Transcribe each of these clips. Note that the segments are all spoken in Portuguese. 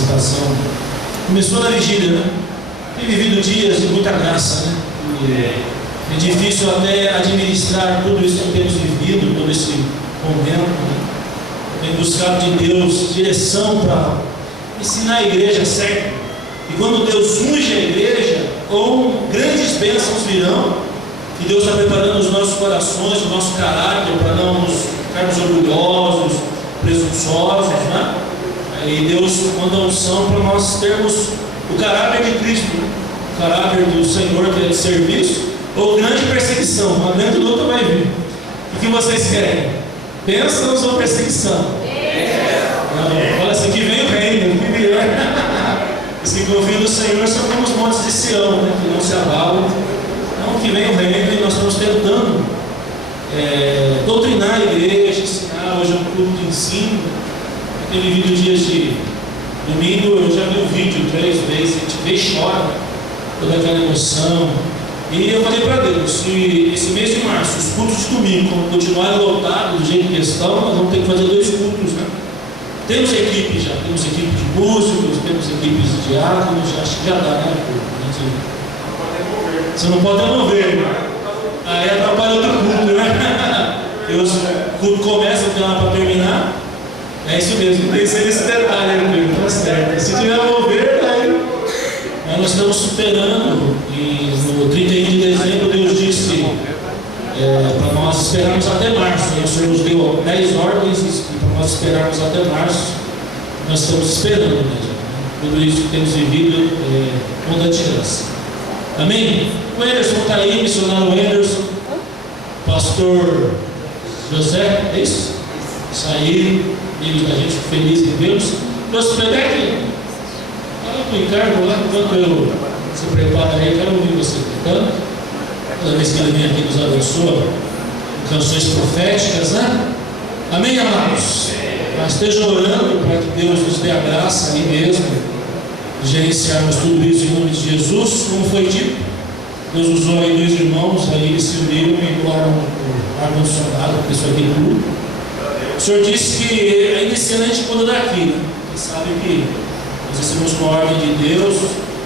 participação. Começou na vigília, né? Tem vivido dias de muita graça, né? E é difícil até administrar tudo isso que temos vivido, todo esse momento, né? Tem buscado de Deus direção para ensinar a igreja certo. E quando Deus unge a igreja, ou grandes bênçãos virão, e Deus está preparando os nossos corações, o nosso caráter, para não ficarmos orgulhosos, presunçosos, né? E Deus manda a unção para nós termos o caráter de Cristo, o caráter do Senhor, que é de serviço, ou grande perseguição. Uma grande luta vai vir. O que vocês querem? Bênçãos ou perseguição? Olha, assim que vem o reino, que vier. Os que confiam no Senhor são como os montes de Sião, né, que não se abalam. Então, que vem o reino, e nós estamos tentando doutrinar a igreja, ensinar. Hoje é um culto de ensino. Eu tenho vivido dias de domingo, eu já vi o vídeo 3 vezes, a gente vê e chora, toda aquela emoção. E eu falei para Deus, se esse mês de março, os cultos de domingo continuarem lotados do jeito que estão, nós vamos ter que fazer 2 cultos, né? Temos equipe já, temos equipe de músicos, temos equipes de diáconos, acho que já dá, né? Você não pode mover, né? Aí atrapalha outro culto, né? Porque os cultos começam, tem lá para terminar. É isso mesmo, tem que ser esse detalhe, né? Tá certo. Se tiver a mover, aí nós estamos superando. E no 31 de dezembro, Deus disse para nós esperarmos até março. O Senhor nos deu 10 ordens e para nós esperarmos até março. Nós estamos esperando mesmo. Tudo isso que temos vivido com grande graça. Amém? O Anderson está aí, missionário Anderson, pastor José, é isso? Saíram, amigos da gente, feliz em vê-los. Nosso Pedeque, fala com o Ricardo lá, enquanto eu se prepara aí, quero ouvir você cantando. Toda vez que ele vem aqui nos abençoa, canções proféticas, né? Amém, amados? Mas esteja orando para que Deus nos dê a graça aí mesmo de gerenciarmos tudo isso em nome de Jesus, como foi dito. Deus usou aí 2 irmãos, aí eles se uniram e doaram o ar-condicionado, o pessoal aqui tudo. O Senhor disse que ainda esse ano a gente cuida daqui, né? Você sabe que nós recebemos uma ordem de Deus.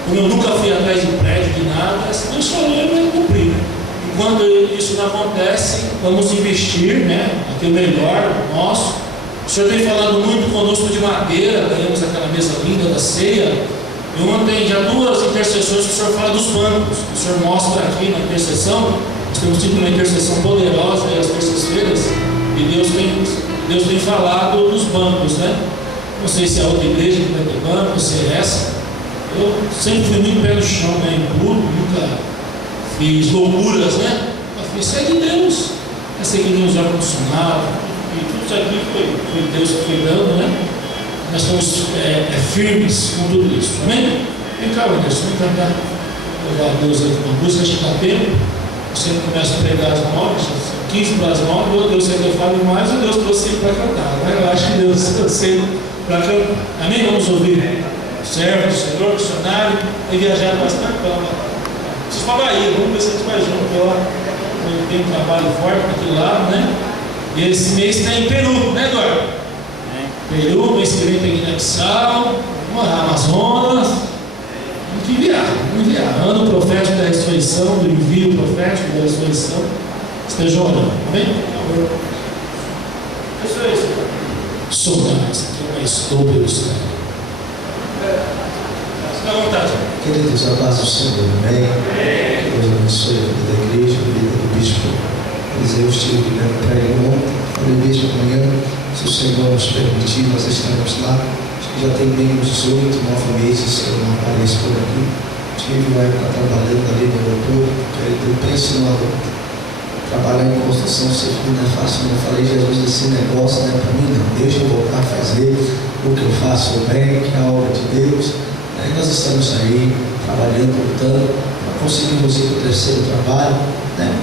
Como eu nunca fui atrás de prédio, de nada, se Deus falou, eu vou cumprir. Enquanto isso não acontece, vamos investir, né? Aqui o melhor nosso. O Senhor tem falado muito conosco de madeira, ganhamos aquela mesa linda da ceia. E ontem já 2 intercessões que o Senhor fala dos bancos. O Senhor mostra aqui na intercessão. Nós temos tido uma intercessão poderosa aí às terças-feiras. E Deus tem falado dos bancos, né? Não sei se é outra igreja que vai ter banco, se é essa. Eu sempre fui muito pé no chão, né? Em tudo, nunca fiz loucuras, né? Eu fiz, isso é de Deus. Essa aqui não usa ar-condicionado. E tudo isso aqui foi Deus que foi dando, né? Nós estamos firmes com tudo isso, amém? Vem cá, Anderson, vem cantar. Louvar a Deus aí com uma música, acho que dá tempo. Eu sempre começo a pregar às 9, 15 para as 9, ou Deus quer que eu fale mais, ou Deus trouxe sempre para cantar, né? Eu acho que Deus trouxe para cantar, amém? Vamos ouvir. Servo, Senhor, missionário, tem viajado bastante pela. Preciso para a Bahia, vamos ver se a gente vai junto, porque lá tem um trabalho forte para aquele lado, né? E esse mês está em Peru, né, Eduardo? Peru, mês que vem tem Guiné-Bissau, Amazonas. Vamos enviar. Ano profético da ressurreição, do envio profético da ressurreição. Esteja orando, amém? Isso é isso. Soldados, que mais estou pelo céu. Fica à vontade. Queridos, a paz do Senhor, amém? Que Deus abençoe a vida da igreja, a vida do bispo. Eu estive ligando para ele ontem, falei mesmo amanhã, se o Senhor nos permitir, nós estaremos lá. Acho que já tem bem uns 8, 9 meses que eu não apareço por aqui. Tive uma época trabalhando ali no aeroporto, eu penso trabalhar em construção civil não é fácil. Eu falei, Jesus, esse negócio não é para mim não, deixa eu voltar a fazer o que eu faço bem, que é a obra de Deus. Aí nós estamos aí trabalhando, lutando para conseguirmos ir para o 3º trabalho, né?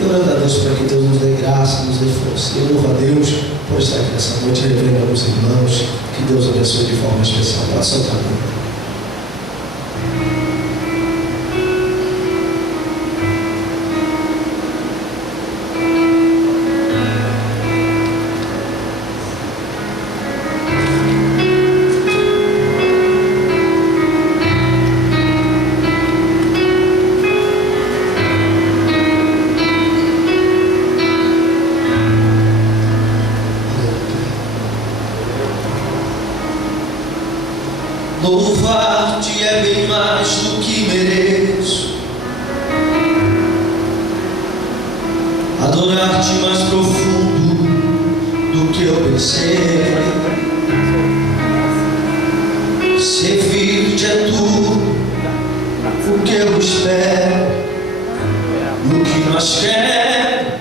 E orando a Deus para que Deus nos dê graça, nos dê força. Eu louvo a Deus por estar aqui nessa noite, reverendo alguns irmãos, que Deus abençoe de forma especial. Pode soltar a boca. adorar-te mais profundo do que eu pensei. Servir-te é tudo o que eu espero. E o que nós queremos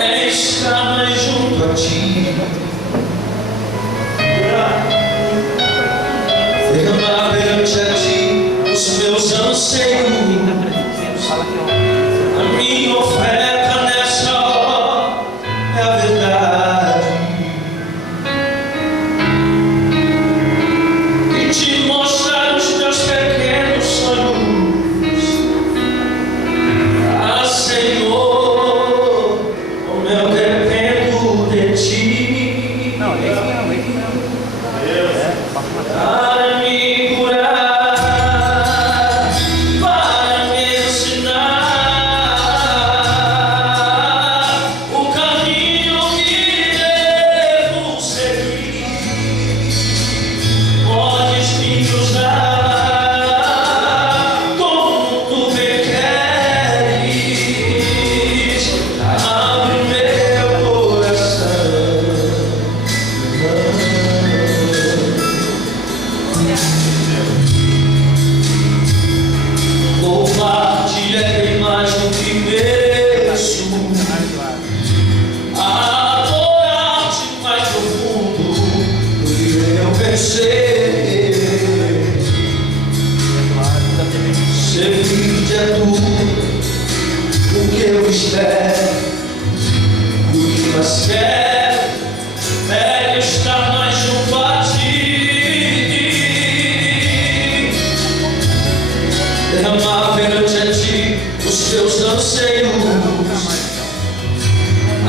é estar mais junto a ti. Derramar perante a ti os meus anseios. A minha oferta nessa hora é a verdade. E te mostrar os meus pequenos sonhos. Ah, Senhor, como eu dependo de ti. Não, esse não. Para me curar, para me ensinar o caminho que devo seguir. Podes me usar como tu bem queres. Abre meu coração. Louvar-te é bem mais do que mereço. Adorar-te mais profundo do que eu pensei. Servir-te é tudo o que eu espero. O que mais quero é estar mais junto a ti. Derramar perante a ti os teus anseios.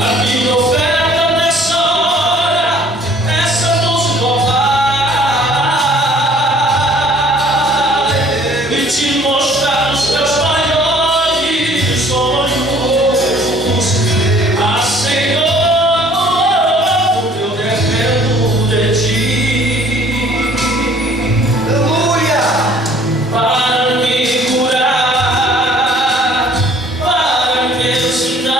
A minha oferta nessa hora, essa luz louvar. E te mostrar os meus maiores sonhos. Ah, Senhor, como eu dependo de ti. Aleluia! Para me curar, para me ensinar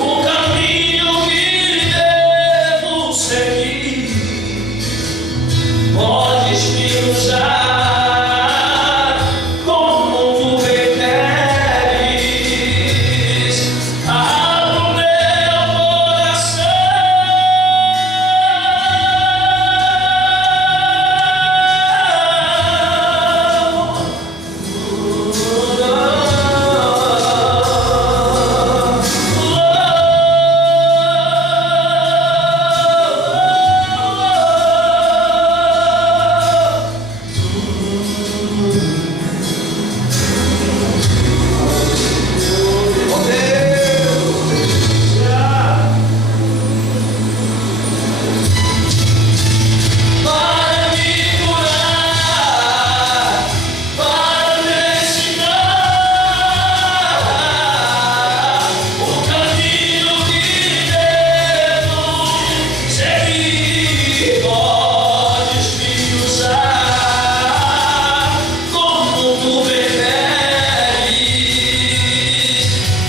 o caminho que devo seguir. Podes me usar como tu bem queres. Abre o meu coração. Para me curar, para me ensinar o caminho que devo seguir. Podes me usar como tu bem queres.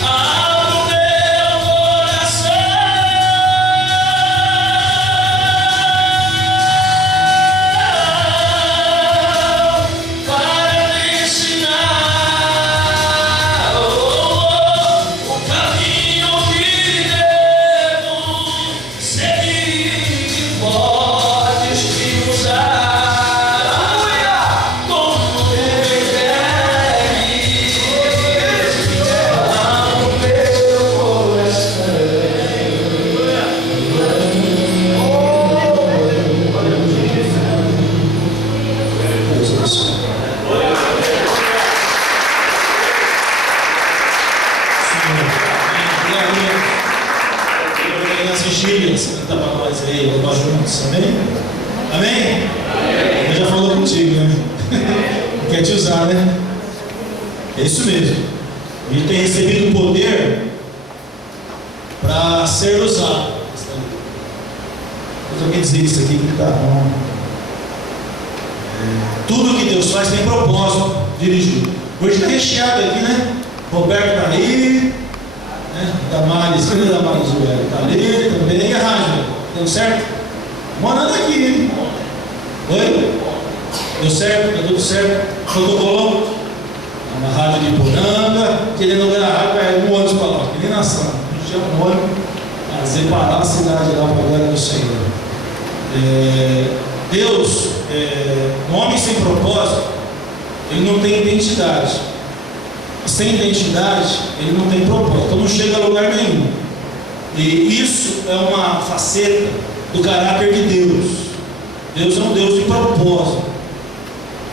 Abre o meu coração. Para me ensinar o caminho que devo seguir. Podes me usar como tu bem queres. Ao meu coração. Deus abençoe. Essas gírias, canta para nós aí, nós juntos, amém? Amém? Ele já falou contigo, né? Quer te usar, né? É isso mesmo. A gente tem recebido o poder para ser usado. Eu quero dizer isso aqui que está bom. Tudo que Deus faz tem propósito dirigido. Hoje está recheado aqui, né? Roberto está aí, né? Damares, cadê Damares Joelho? Está ali também. E a rádio? Deu certo? Morando aqui, hein? Oi? Deu certo? Deu tudo certo? Protocolou? Uma rádio de Poranga, querendo ver a rádio, vai um ônibus para lá, que nem nação. A gente chama um ônibus a separar a cidade lá para a glória do Senhor. Deus, um homem sem propósito, ele não tem identidade. Sem identidade, ele não tem propósito, então não chega a lugar nenhum. E isso é uma faceta do caráter de Deus. Deus é um Deus de propósito.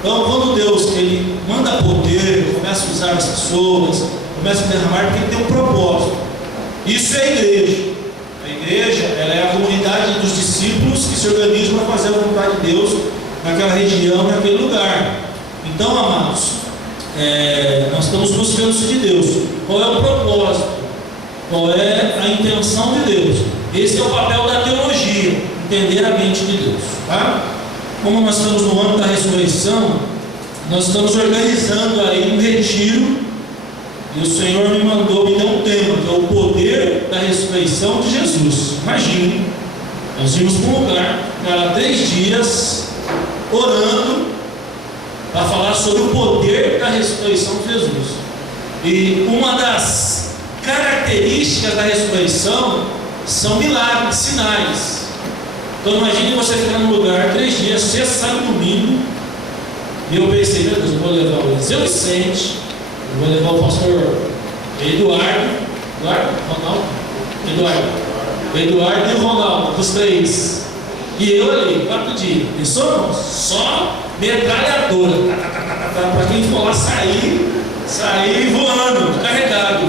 Então, quando Deus ele manda poder, começa a usar as pessoas, começa a derramar, porque ele tem um propósito. Isso é a igreja. A igreja, ela é a comunidade dos discípulos que se organizam para fazer a vontade de Deus naquela região, naquele lugar. Então, amados, nós estamos buscando isso de Deus. Qual é o propósito? Qual é a intenção de Deus? Esse é o papel da teologia, entender a mente de Deus, tá? Como nós estamos no ano da ressurreição, nós estamos organizando aí um retiro, e o Senhor me deu um tema, que é o poder da ressurreição de Jesus. Imagine, nós vimos para um lugar, cada 3 dias, orando, para falar sobre o poder da ressurreição de Jesus. E uma das características da ressurreição são milagres, sinais. Então imagine você ficar num lugar 3 dias, sexta, sábado e domingo. E eu pensei, meu Deus, eu vou levar o Eliseu Vicente, eu vou levar o pastor Eduardo e o Ronaldo, os 3. E eu ali, 4 dias. E só metralhadora. Para quem for lá sair voando, carregado.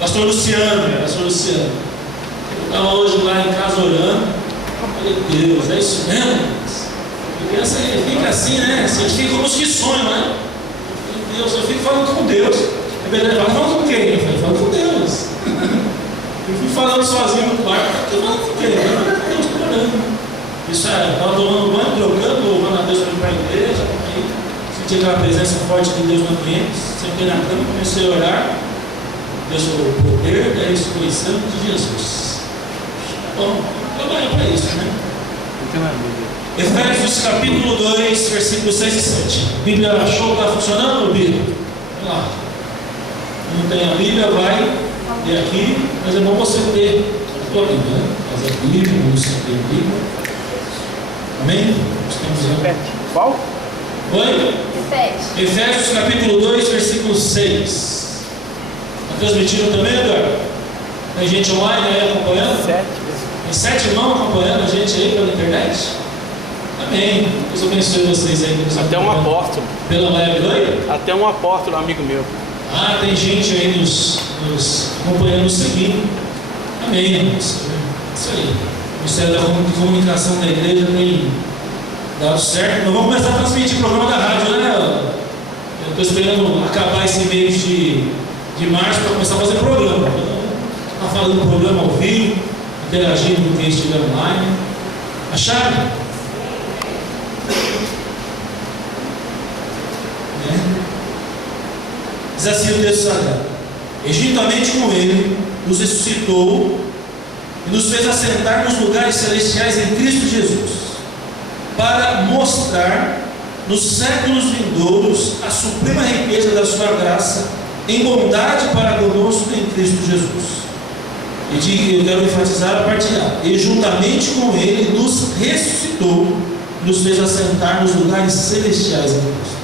Pastor Luciano. Eu estava hoje lá em casa orando. Meu Deus, é isso mesmo? Porque fica assim, né? A gente fica como que sonho, né? Meu Deus, eu fico falando com Deus. É verdade, falando com quem? Eu falei, falando com Deus. Eu fui falando sozinho no quarto, eu falando com quem? Falando com Deus, estou orando. Isso estava tomando banho, trocando, louvando a Deus para ir para a igreja. Aí senti aquela presença forte de Deus no ambiente. Sentei na cama, comecei a orar. Deus falou, o poder da ressurreição de Jesus. Bom, trabalhar para isso, né? Efésios capítulo 2, versículos 6 e 7. Bíblia show, está funcionando, Bíblia? Vamos lá. Não tem a Bíblia, vai ter aqui, mas é bom você ter a tua Bíblia, né? Fazer a Bíblia, vamos ter a Bíblia. Amém? Qual? Oi? Efésios capítulo 2, versículo 6. Está transmitindo também, Eduardo? Tem gente online aí acompanhando? 7. Tem 7 irmãos acompanhando a gente aí pela internet? Amém. Deus abençoe vocês aí. Até um apóstolo. Pela live, oi? Até um apóstolo, amigo meu. Ah, tem gente aí nos acompanhando, seguindo. Amém. Isso aí. O Ministério da Comunicação da Igreja tem dado certo. Nós vamos começar a transmitir o programa da rádio, né? Eu estou esperando acabar esse mês de março para começar a fazer programa. Está falando programa ao vivo, interagindo com quem estiver online. Acharam? Diz assim o texto sagrado: e juntamente com ele nos ressuscitou e nos fez assentar nos lugares celestiais em Cristo Jesus, para mostrar nos séculos vindouros a suprema riqueza da sua graça em bondade para conosco em Cristo Jesus. E eu quero enfatizar a parte A. E juntamente com ele nos ressuscitou, nos fez assentar nos lugares celestiais em Cristo.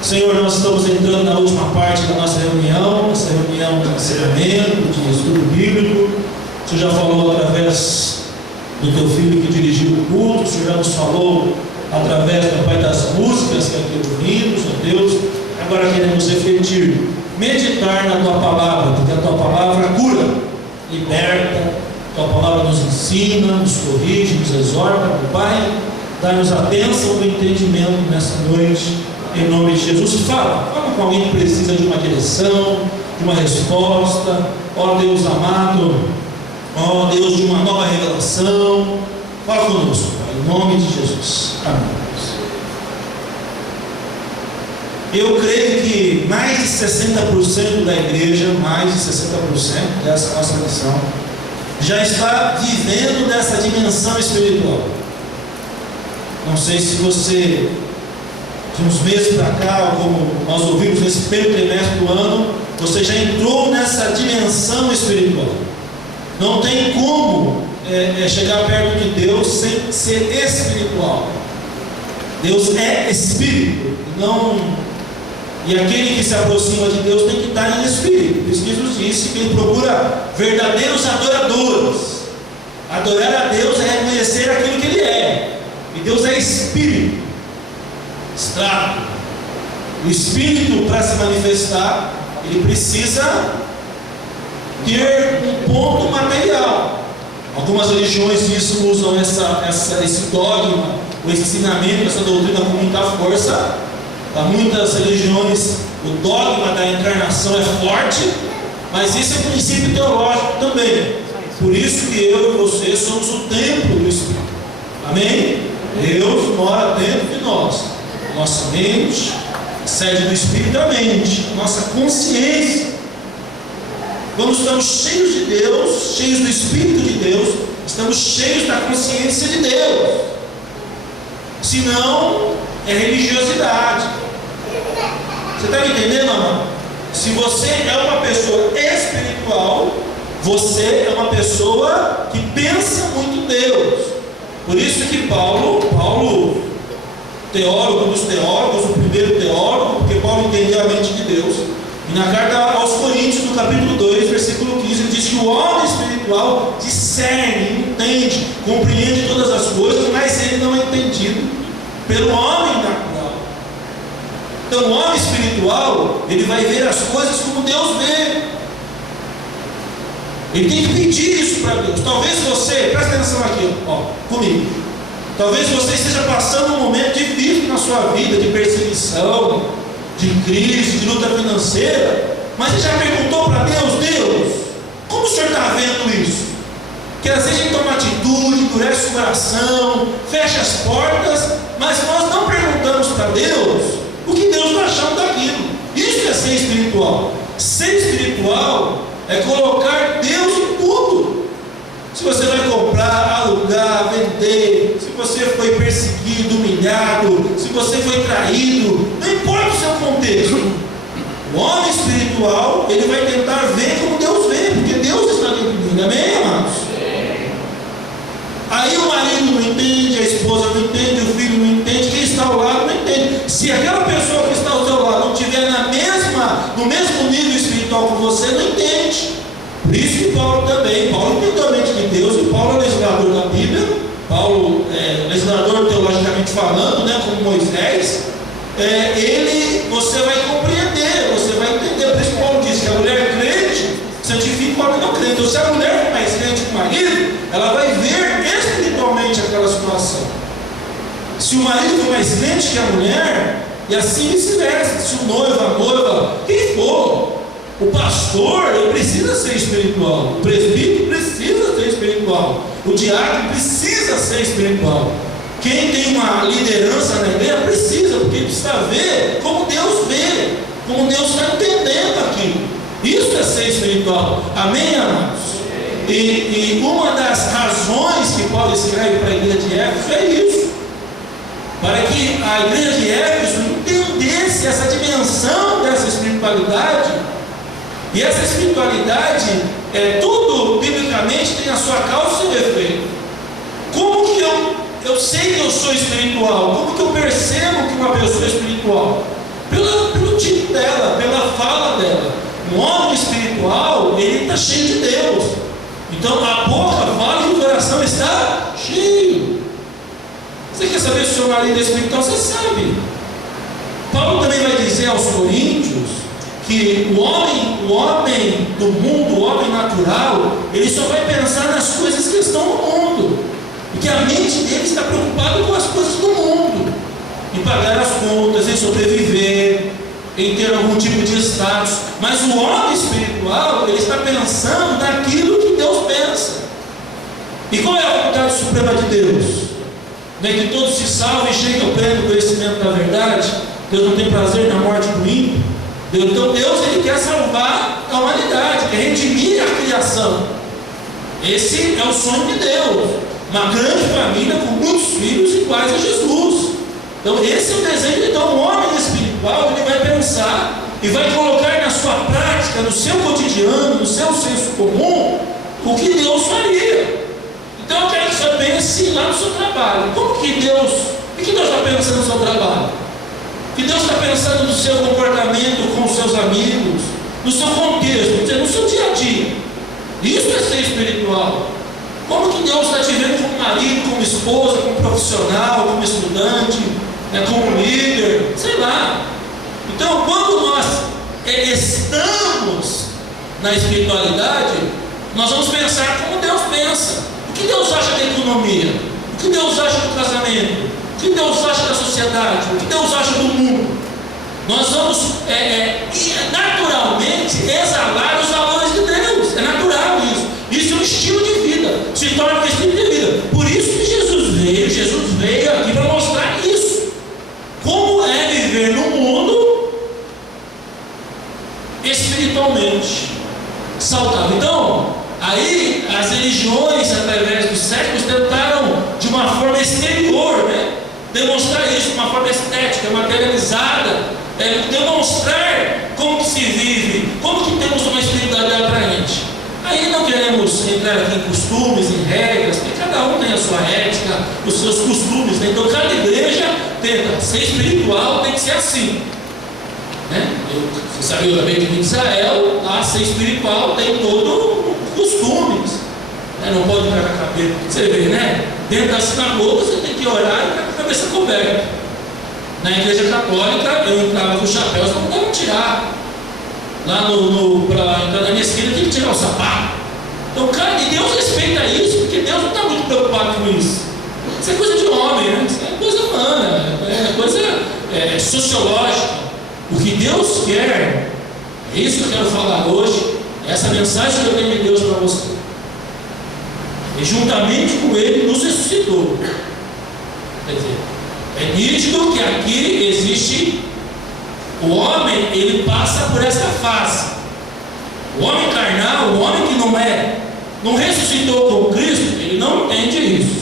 Senhor, nós estamos entrando na última parte da nossa reunião, essa reunião de ensinamento, de estudo bíblico. O Senhor já falou através do teu filho que dirigiu o culto, o Senhor já nos falou através, meu Pai, das músicas que aqui ouvimos, ó Deus. Agora queremos refletir, meditar na tua palavra, porque a tua palavra cura, liberta, a tua palavra nos ensina, nos corrige, nos exorta, meu Pai. Dá-nos a bênção do entendimento nessa noite. Em nome de Jesus, fala com alguém que precisa de uma direção, de uma resposta. Ó Deus amado, ó Deus de uma nova revelação, fala conosco, Pai, em nome de Jesus. Amém. Eu creio que mais de 60% da igreja, mais de 60% dessa nossa missão, já está vivendo dessa dimensão espiritual. Não sei se você, de uns meses para cá, ou como nós ouvimos nesse primeiro trimestre do ano, você já entrou nessa dimensão espiritual. Não tem como chegar perto de Deus sem ser espiritual. Deus é espírito, e aquele que se aproxima de Deus tem que estar em espírito. Por isso que Jesus disse que ele procura verdadeiros adoradores. Adorar a Deus é reconhecer aquilo que Ele é, e Deus é espírito, abstrato. O espírito, para se manifestar, ele precisa ter um ponto material. Algumas religiões disso usam esse dogma, o ensinamento, essa doutrina com muita força. Para muitas religiões, o dogma da encarnação é forte, mas esse é um princípio teológico também. Por isso que eu e você somos o templo do Espírito. Amém? Deus mora dentro de nós. Nossa mente, a sede do Espírito é a mente, nossa consciência. Quando estamos cheios de Deus, cheios do Espírito de Deus, estamos cheios da consciência de Deus. Senão, é religiosidade. Você está me entendendo, amado? Se você é uma pessoa espiritual, você é uma pessoa que pensa muito em Deus. Por isso que Paulo, teólogo dos teólogos, o primeiro teólogo, porque Paulo entendia a mente de Deus, e na carta aos Coríntios, no capítulo 2, versículo 15, ele diz que o homem espiritual discerne, entende, compreende todas as coisas, mas ele não é entendido pelo homem natural. Então o homem espiritual, ele vai ver as coisas como Deus vê. Ele tem que pedir isso para Deus. Talvez você, presta atenção aqui, comigo. Talvez você esteja passando um momento difícil na sua vida, de perseguição, de crise, de luta financeira, mas você já perguntou para Deus, como o Senhor está vendo isso? Que às vezes a gente toma atitude, endurece o coração, fecha as portas, mas nós não perguntamos para Deus o que Deus está achando daquilo. Isso é ser espiritual. Ser espiritual é colocar Deus em tudo. Se você vai comprar, alugar, vender, se você foi perseguido, humilhado, se você foi traído, não importa o seu contexto. O homem espiritual, ele vai tentar ver como Deus vê, porque Deus está dentro dele. Amém, amados? Aí o marido não entende, a esposa não entende, o filho não entende, quem está ao lado não entende. Se aquela pessoa que está ao seu lado não estiver no mesmo nível espiritual que você, não entende. Por isso que Paulo entendeu a mente de Deus, e Paulo é legislador da Bíblia, Paulo é legislador teologicamente falando, né, como Moisés. Você vai compreender, você vai entender. Por isso que Paulo diz que a mulher crente santifica o homem não crente. Então, se a mulher for mais crente que o marido, ela vai ver espiritualmente aquela situação. Se o marido for mais crente que a mulher, e assim vice-versa. Se o noivo, a noiva, quem for, o pastor, ele precisa ser espiritual, o presbítero precisa ser espiritual, o diácono precisa ser espiritual. Quem tem uma liderança na igreja precisa, porque precisa ver como Deus vê, como Deus está entendendo aquilo. Isso é ser espiritual. Amém, amados? E uma das razões que Paulo escreve para a igreja de Éfeso é isso, para que a igreja de Éfeso entendesse essa dimensão dessa espiritualidade. E essa espiritualidade, tudo biblicamente tem a sua causa e seu efeito. Como que eu sei que eu sou espiritual? Como que eu percebo que uma pessoa é espiritual? Pelo tipo dela, pela fala dela. Um homem espiritual, ele está cheio de Deus. Então a boca fala que o coração está cheio. Você quer saber se o seu marido é espiritual? Você sabe. Paulo também vai dizer aos Coríntios que o homem do mundo, o homem natural, ele só vai pensar nas coisas que estão no mundo, e que a mente dele está preocupada com as coisas do mundo, em pagar as contas, em sobreviver, em ter algum tipo de status. Mas o homem espiritual, ele está pensando naquilo que Deus pensa. E qual é a vontade suprema de Deus? Que todos se salvem e cheguem ao pleno conhecimento da verdade. Deus não tem prazer na morte do ímpio. Então Deus, ele quer salvar a humanidade, quer redimir a criação. Esse é o sonho de Deus, uma grande família com muitos filhos iguais a Jesus. Então esse é o desejo. Então o homem espiritual, ele vai pensar e vai colocar na sua prática, no seu cotidiano, no seu senso comum, o que Deus faria. Então eu quero que você pense lá no seu trabalho. O que Deus está pensando no seu trabalho? O que Deus está pensando no seu comportamento com os seus amigos, no seu contexto, no seu dia a dia? Isso é ser espiritual. Como que Deus está te vendo como marido, como esposa, como profissional, como estudante, como líder, sei lá. Então, quando nós estamos na espiritualidade, nós vamos pensar como Deus pensa. O que Deus acha da economia? O que Deus acha do casamento? O que Deus acha da sociedade? O que Deus acha do mundo? Nós vamos naturalmente exalar os valores de Deus. É natural isso. Isso é um estilo de vida. Se torna um estilo de vida. Por isso que Jesus veio. Jesus veio aqui para mostrar isso. Como é viver no mundo espiritualmente saudável. Então, aí as religiões, através dos séculos, tentaram de uma forma exterior, demonstrar isso de uma forma estética, materializada, demonstrar como que se vive, como que temos uma espiritualidade atraente. Aí não queremos entrar aqui em costumes, em regras, porque cada um tem a sua ética, os seus costumes, Então cada igreja tenta ser espiritual, tem que ser assim. Você sabia também que em Israel, lá ser espiritual tem todo costumes. Não pode entrar com a cabeça. Você vê, dentro da sinagoga você tem que orar e com a cabeça coberta. Na igreja católica eu entrava com o chapéu, só não dava tirar. Lá para entrar na minha esquina tem que tirar o sapato. Então, cara, e Deus respeita isso, porque Deus não está muito preocupado com isso. Isso é coisa de homem, Isso é coisa humana, é coisa sociológica. O que Deus quer, é isso que eu quero falar hoje, essa mensagem que eu tenho de Deus para você. E juntamente com Ele nos ressuscitou. Quer dizer, é nítido que aqui existe o homem, ele passa por essa fase. O homem carnal, o homem que não ressuscitou com Cristo, ele não entende isso.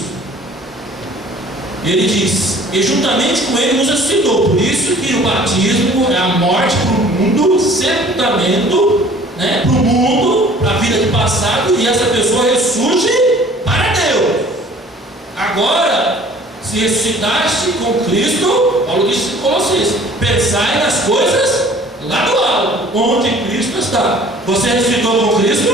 Ele diz, e juntamente com Ele nos ressuscitou. Por isso que o batismo é a morte para o mundo, sepultamento, para o mundo, para a vida do passado, e essa pessoa ressurge para Deus. Agora, se ressuscitaste com Cristo, Paulo disse em Colossenses, pensai nas coisas lá do alto, onde Cristo está. Você ressuscitou com Cristo?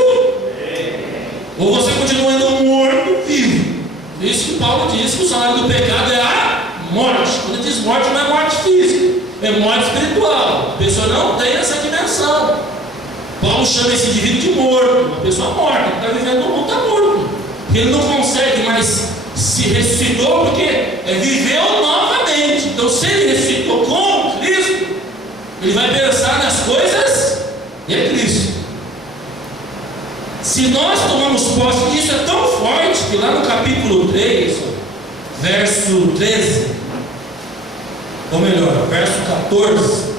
Ou você continua ainda morto, vivo? Por isso que Paulo diz que o salário do pecado é a morte. Quando ele diz morte, não é morte física, é morte espiritual. A pessoa não tem essa dimensão. Paulo chama esse indivíduo de morto, uma pessoa morta, que está vivendo no mundo, está morto. Ele não consegue mais se ressuscitou porque viveu novamente. Então, se ele ressuscitou com Cristo, ele vai pensar nas coisas de Cristo. Se nós tomamos posse, isso é tão forte que lá no capítulo 3, verso 13, ou melhor, verso 14,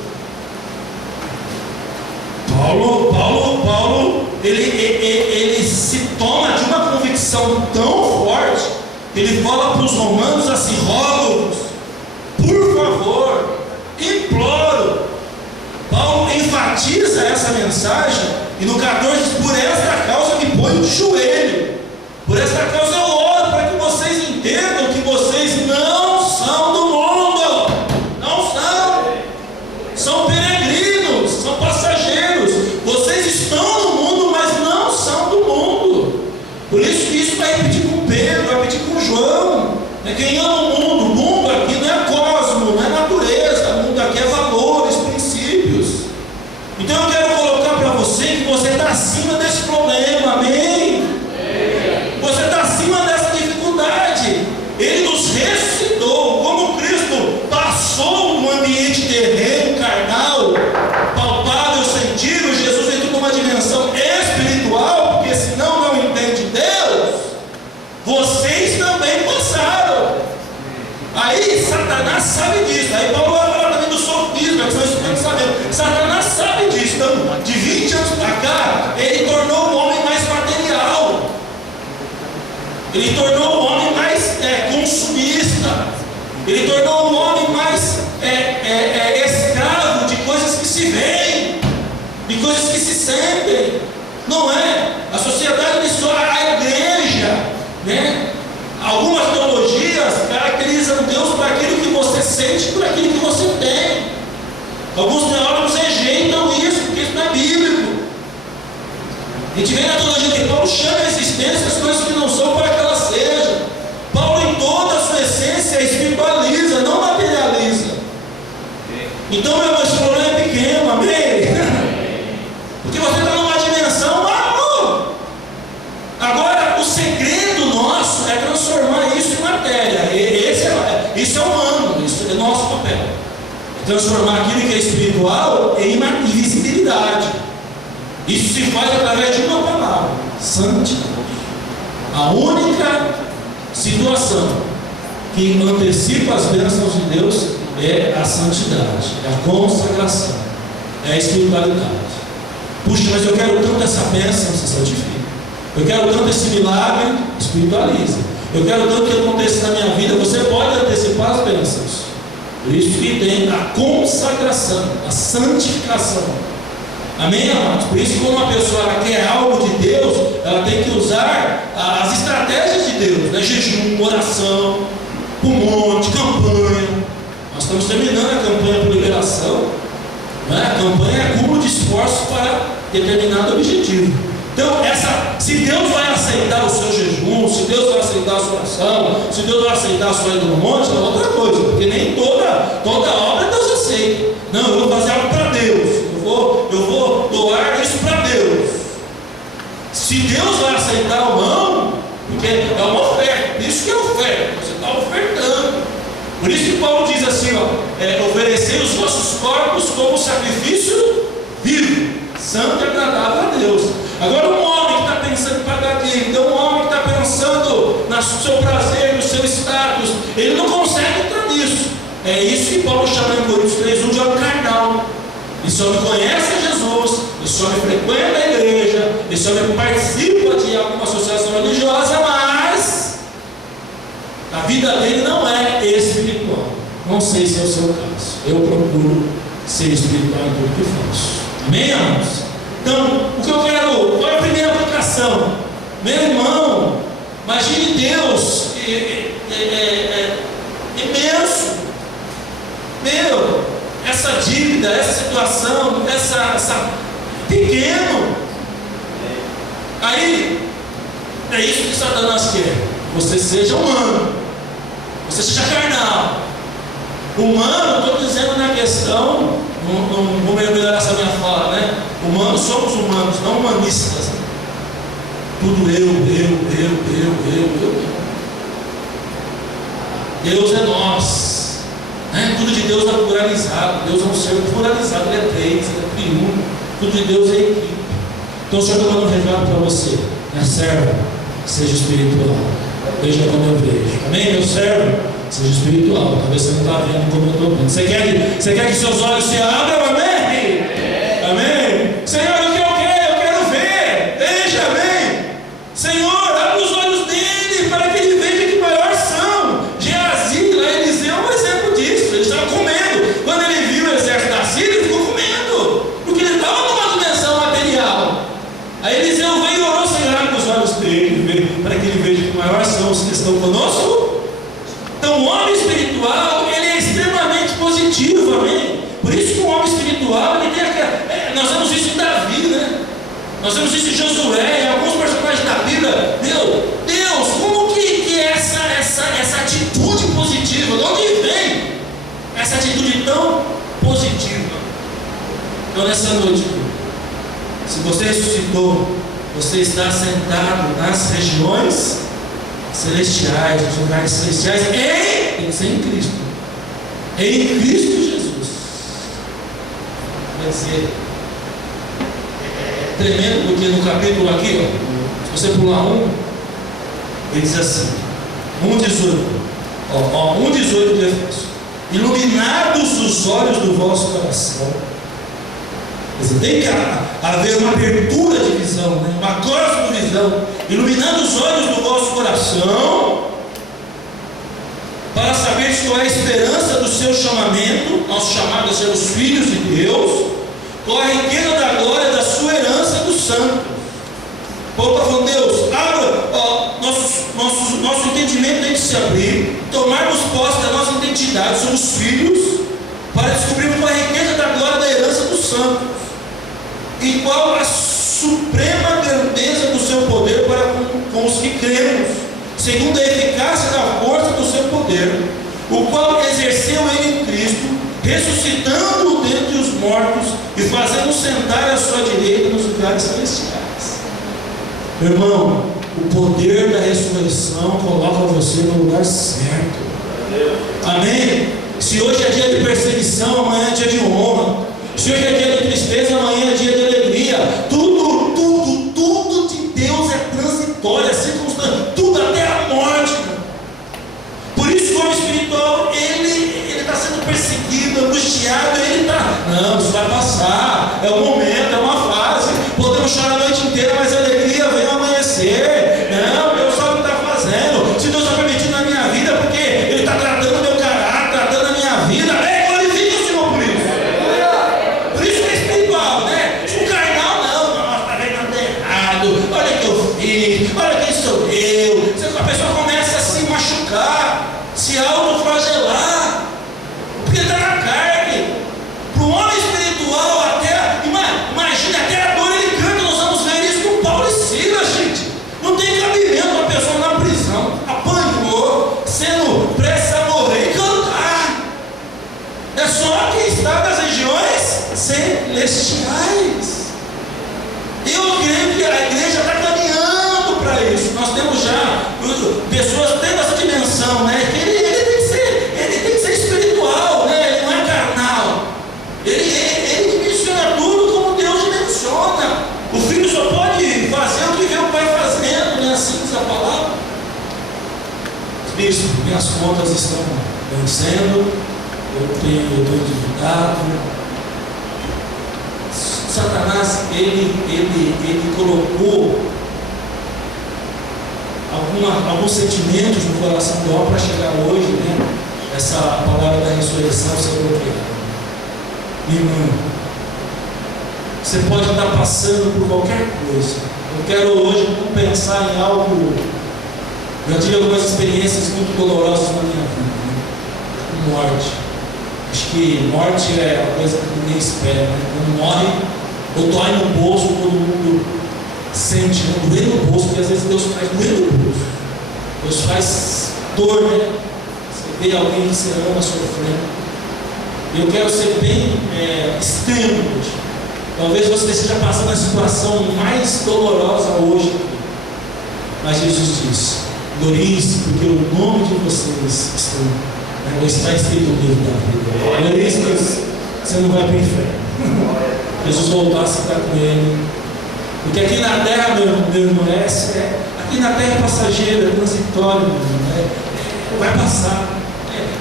Paulo ele se toma de uma convicção tão forte que ele fala para os romanos assim: rogo-vos, por favor, imploro. Paulo enfatiza essa mensagem e no 14 diz: por esta causa me ponho de joelho, por esta causa eu oro, para que vocês entendam que vocês não são do mundo, não são peregrinos, são passageiros. Vocês estão no mundo, mas não são do mundo. Por isso que isso vai repetir com Pedro, vai repetir com João. Quem ama o mundo aqui não é cosmo, não é natureza, o mundo aqui é valores, princípios. Então eu quero colocar para você que você está acima desse problema, amém? Você está acima dessa Ele tornou o homem mais consumista. Ele tornou o homem mais escravo de coisas que se veem, de coisas que se sentem. Não é? A sociedade deixou a igreja, né? Algumas teologias caracterizam Deus por aquilo que você sente, por aquilo que você tem. Alguns teólogos rejeitam isso, porque isso não é bíblico. A gente vê na teologia que Paulo chama a existência as coisas que não são para que elas sejam. Paulo, em toda a sua essência, espiritualiza, não materializa. Então, meu irmão, esse problema é pequeno, amém? Porque você está numa dimensão, agora, o segredo nosso é transformar isso em matéria. Isso é humano, isso é nosso papel. Transformar aquilo que é espiritual em invisibilidade. Isso se faz através de uma palavra: santidade. A única situação que antecipa as bênçãos de Deus é a santidade, é a consagração, é a espiritualidade. Puxa, mas eu quero tanto essa bênção, se santifica. Eu quero tanto esse milagre, espiritualiza. Eu quero tanto que aconteça na minha vida. Você pode antecipar as bênçãos. Por isso que tem a consagração, a santificação. Amém, amados? Por isso que quando uma pessoa ela quer algo de Deus, ela tem que usar as estratégias de Deus, né? Jejum, oração, monte, campanha. Nós estamos terminando a campanha por liberação, né? A campanha é acúmulo de esforços para determinado objetivo. Então, se Deus vai aceitar o seu jejum, se Deus vai aceitar a sua oração, se Deus vai aceitar a sua ida no monte, é outra coisa, porque nem toda obra Deus aceita. Não, eu vou fazer algo para Deus, eu vou doar isso para Deus. Se Deus vai aceitar ou não, porque é uma oferta, isso que é oferta, você está ofertando. Por isso que Paulo diz assim, oferecei os vossos corpos como sacrifício vivo, santo e agradável a Deus. Agora, um homem que está pensando em pagar dívida, um homem que está pensando no seu prazer, no seu status, ele não consegue entrar nisso. É isso que Paulo chama em Coríntios 3:1 de homem carnal. Ele só me conhece a Jesus, ele só me frequenta a igreja, ele só me participa de alguma associação religiosa, mas a vida dele não é espiritual. Não sei se é o seu caso. Eu procuro ser espiritual em tudo que faço. Amém, amados? Então, o que eu quero, qual é a primeira aplicação? Meu irmão, imagine Deus imenso. Essa dívida, essa situação, essa pequeno. Aí, é isso que Satanás quer. Você seja humano, você seja carnal. Humano, estou dizendo na questão, não vou melhorar essa minha fala, né? Humanos somos humanos, não humanistas. Tudo eu. Deus é nós, né? Tudo de Deus é pluralizado. Deus é um ser pluralizado, Ele é três, Ele é triuno. Tudo de Deus é equipe. Então o Senhor está dando um recado para você, né? Servo, seja espiritual. Veja como eu vejo. Amém, meu servo? Seja espiritual. Talvez você não está vendo como eu estou vendo. Você quer que seus olhos se abram? Amém? Amém? Senhor, o que eu quero ver. Veja, amém? Senhor, abre os olhos dele para que ele veja que maior são. Geazi, lá Eliseu é um exemplo disso. Ele estava comendo. Quando ele viu o exército da Síria, ele ficou comendo, porque ele estava numa dimensão material. Aí Eliseu veio e orou, Senhor, abre os olhos dele para que ele veja que maior são os que estão conosco. Então, o homem espiritual, ele é extremamente positivo, amém? Por isso que o homem espiritual, ele tem aquela... nós vemos isso em Davi, né? Nós vemos isso em Josué, em alguns personagens da Bíblia. Deus, como que é essa atitude positiva? De onde vem essa atitude tão positiva? Então, nessa noite, se você ressuscitou, você está sentado nas regiões celestiais, nos lugares celestiais, tem que ser em Cristo. Em Cristo Jesus. Quer dizer, é tremendo, porque no capítulo aqui, se você pular ele diz assim, 1,18, 1,18 de Efésios: iluminados os olhos do vosso coração, Tem que haver uma abertura de visão, né? Uma cosmovisão, iluminando os olhos do vosso coração, para saber qual é a esperança do seu chamamento, nosso chamado a ser os filhos de Deus, qual a riqueza da glória da sua herança dos santos. Paulo está falando, Deus, abra, nosso entendimento tem que se abrir, tomarmos posse da nossa identidade, somos filhos, para descobrirmos qual a riqueza da glória da herança dos santos, e qual a suprema grandeza do seu poder para com os que cremos, segundo a eficácia da força do seu poder, o qual exerceu ele em Cristo, ressuscitando-o dentre os mortos e fazendo sentar à sua direita nos lugares celestiais. Meu irmão, o poder da ressurreição coloca você no lugar certo. Amém? Se hoje é dia de perseguição, amanhã é dia de honra. Se hoje é dia de tristeza, amanhã é dia de alegria. Tudo de Deus é transitório, é circunstância, tudo até a morte. Por isso, o homem espiritual, ele está sendo perseguido, angustiado, ele está, não, isso vai passar, é o momento, é uma fase, podemos chorar a noite inteira, mas a alegria vem ao amanhecer. Não, Deus sabe o que está fazendo. Se Deus está permitindo na minha vida, porque Ele está tratando o meu caráter, tratando a minha vida, glorifique o Senhor por isso. Por isso que é espiritual, né? O carnal não, nossa, está vendo errado, olha o que eu fiz, olha quem sou eu. A pessoa começa a se machucar, se autoflagelar, porque está na carne. Para o homem espiritual, até, imagina, até a dor ele canta. Nós vamos ver isso com Paulo e Silas, gente. Não tem cabimento uma pessoa na prisão, apanhou, sendo prestes a morrer e cantar. É só quem está nas regiões celestiais. Eu creio que a igreja está caminhando para isso. Nós temos já pessoas tendo essa dimensão, né? Que ele tem que ser espiritual, né? Ele não é carnal. Ele dimensiona tudo como Deus dimensiona. O filho só pode fazer o que vê o pai fazendo, não é assim diz a palavra? Bispo, minhas contas estão vencendo, eu estou endividado. Satanás, ele colocou alguns sentimentos no coração do homem para chegar hoje, né? Essa palavra da ressurreição ser bloqueada. Irmão, você pode estar passando por qualquer coisa. Eu quero hoje não pensar em algo. Já tive algumas experiências muito dolorosas na minha vida, né? Morte. Acho que morte é uma coisa que ninguém espera, né? Quando morre, ou dói no bolso, todo mundo sente, né? Doer no bolso, porque às vezes Deus faz doer no bolso. Deus faz dor, né? Você vê alguém que você ama sofrendo. Eu quero ser bem extremo hoje. Talvez você esteja passando a situação mais dolorosa hoje. Mas Jesus diz: glorize, porque o nome de vocês está escrito no livro da vida. Glorize, você não vai para o inferno. Jesus voltar a ficar com ele. Porque aqui na terra, meu irmão, aqui na terra é passageiro, é transitório, vai passar.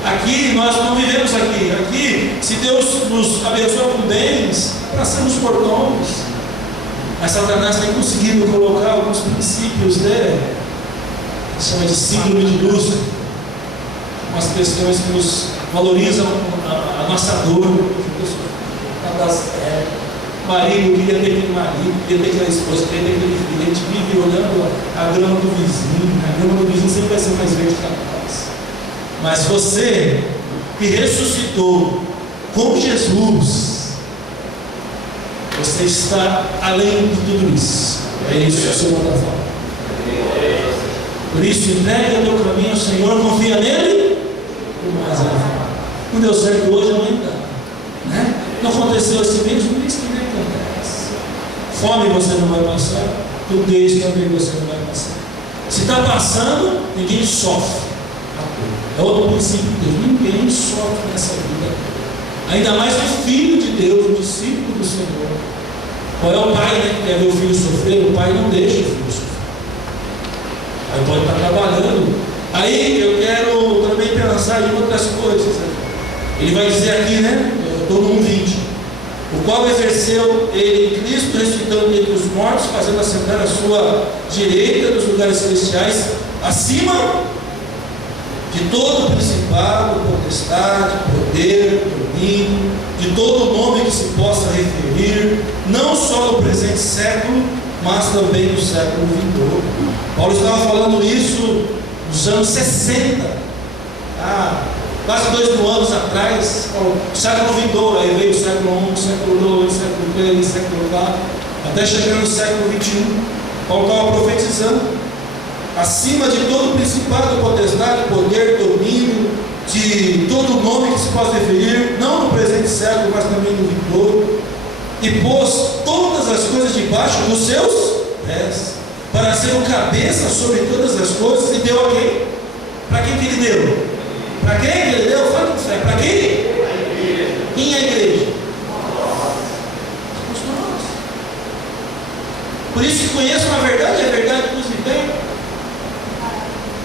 Aqui nós não vivemos aqui. Aqui, se Deus nos abençoa com bens, para sermos mordomos. Mas Satanás tem conseguido colocar alguns princípios dele, que chama de síndrome de Lúcifer, umas questões que nos valorizam a nossa dor. Marido queria ter aquele marido, queria ter aquela esposa, queria ter aquele filho. A gente vive olhando a grama do vizinho. A grama do vizinho sempre vai ser mais verde que a nossa. Mas você que ressuscitou com Jesus, você está além de tudo isso. É isso que o Senhor está falando. Por isso, entregue o teu caminho ao Senhor, confia nele, o mais alto. Não deu certo hoje, amanhã dá, né? Não aconteceu assim mesmo, isso também acontece. Fome você não vai passar, nudez também você não vai passar. Se está passando, ninguém sofre. É outro princípio de Deus. Ninguém sofre nessa vida. Ainda mais o filho de Deus, o discípulo do Senhor. Qual é o pai, né, que quer ver o filho sofrer? O pai não deixa o filho sofrer. Aí pode estar trabalhando. Aí eu quero também pensar em outras coisas. Ele vai dizer aqui, né? Eu estou no 1:20. o qual exerceu ele em Cristo, ressuscitando dentre os mortos, fazendo assentar a sua direita dos lugares celestiais, acima de todo principado, potestade, poder, domínio, de todo nome que se possa referir, não só no presente século, mas também no século vindouro. Paulo estava falando isso nos anos 60, quase 2000 anos atrás. O século vindouro, aí veio o século I, século II, século III, século IV, até chegar no século XXI. Paulo estava profetizando acima de todo principado, potestade, poder, domínio, de todo nome que se possa referir, não no presente século, mas também no vindouro, e pôs todas as coisas debaixo dos seus pés, para ser o cabeça sobre todas as coisas, e deu a quem? Para quem que ele deu? Para quem que ele deu? Fala com fé. Para quem? Quem é a igreja? Somos nós. Por isso que conheçam a verdade, e a verdade nos liberta.